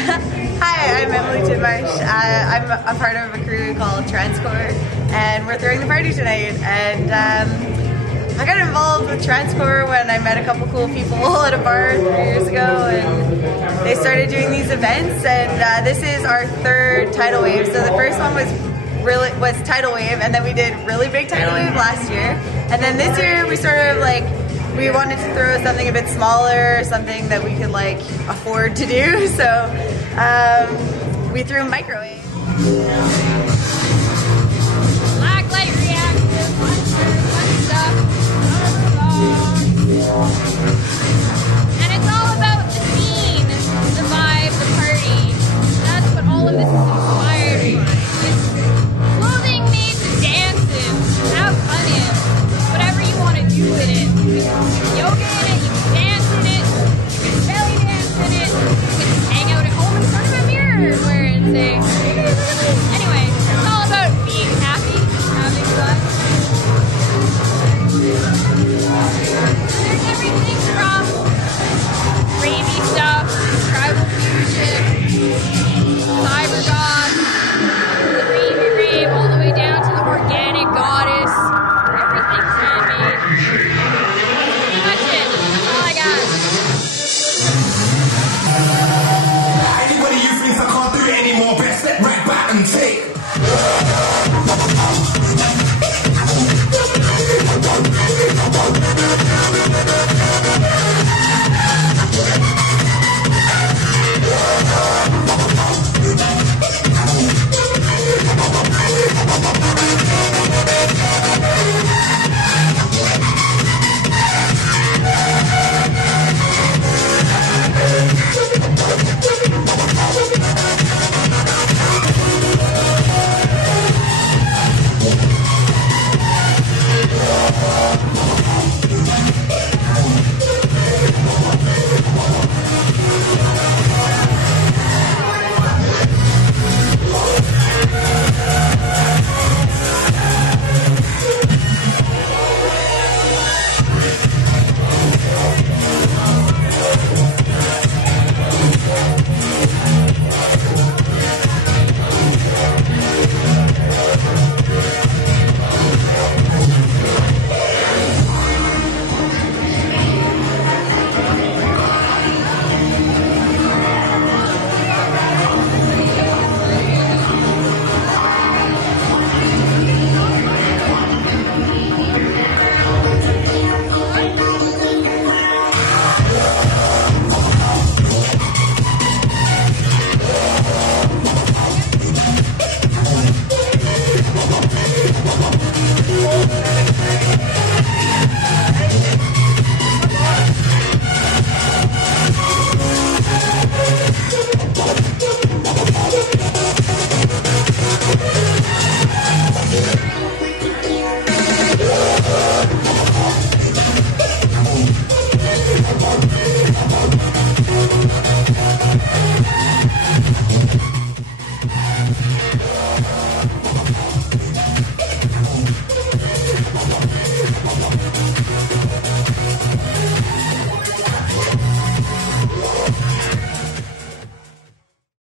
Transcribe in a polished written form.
Hi, I'm Emily Tidmarsh. I'm a part of a crew called Transcore, and we're throwing the party tonight. And I got involved with Transcore when I met a couple cool people at a bar 3 years ago, and they started doing these events. And this is our third tidal wave. So the first one was tidal wave, and then we did really big tidal wave last year. And then this year we sort of we wanted to throw something a bit smaller, something that we could afford to do. So we threw microwave. Black light reactive, fun stuff. And it's all about the scene, the vibe, the party. That's what all of this is inspired by. It's clothing made to dance in, have fun in, whatever you want to do with it. You can yoga in it, you can dance in it, you can belly dance in it, you can hang out at home in front of a mirror and wear it and say,